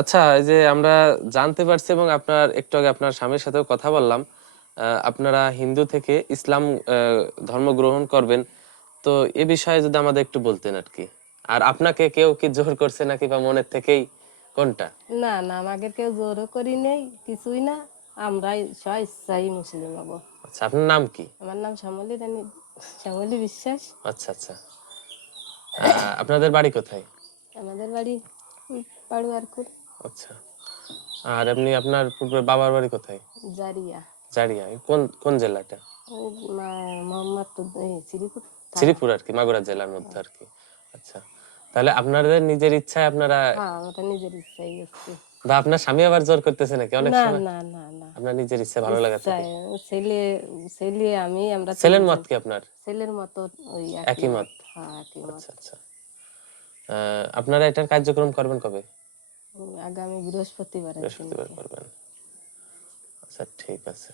আচ্ছা, এই যে আমরা জানতে পারছি এবং আপনার একটু আগে আপনার স্বামীর সাথেও কথা বললাম, আপনারা হিন্দু থেকে ইসলাম ধর্ম গ্রহণ করবেন। তো এ বিষয়ে যদি আমাদের একটু বলতেন আর কি। আর আপনাকে কেউ কি জোর করছে নাকি বা মনের থেকেই, কোনটা? না না, আমাকে কেউ জোরও করি নেই, কিছুই না। আমরাই স্ব-ইচ্ছাই মুসলিম হব। আচ্ছা, আপনার নাম কি? আমার নাম শ্যামলী রানী, শ্যামলী বিশ্বাস। আচ্ছা আচ্ছা। আপনাদের বাড়ি কোথায়? আমাদের বাড়ি পাড়ুয়ারকুল, আচ্ছা। আর এমনি আপনার পূর্বে বাবার বাড়ি কোথায়? জারিয়া। জারিয়া। কোন কোন জেলাটা? ওই মোহাম্মদপুর, শ্রীপুর থানা। শ্রীপুর আর কি, মাগুরা জেলার মধ্যে আর কি। আচ্ছা, তাহলে আপনাদের নিজের ইচ্ছায় আপনারা, হ্যাঁ, আমরা নিজের ইচ্ছাই গেছি। বা আপনার স্বামী আবার জোর করতেছে নাকি অনেক না সময়? না না না, আপনার নিজের ইচ্ছা, ভালো লাগা থেকে? ইচ্ছায়। ছেলে, ছেলে আমি, আমরা ছেলের মত তিনজন। কি আপনার? ছেলের মতো ওই একই একই মত? মত। হ্যাঁ, একই মত। আচ্ছা আচ্ছা। আপনারা এটার কার্যক্রম করবেন কবে? আগামী বৃহস্পতিবারের বৃহস্পতিবার দিনকে। করবেন। আচ্ছা, ঠিক আছে।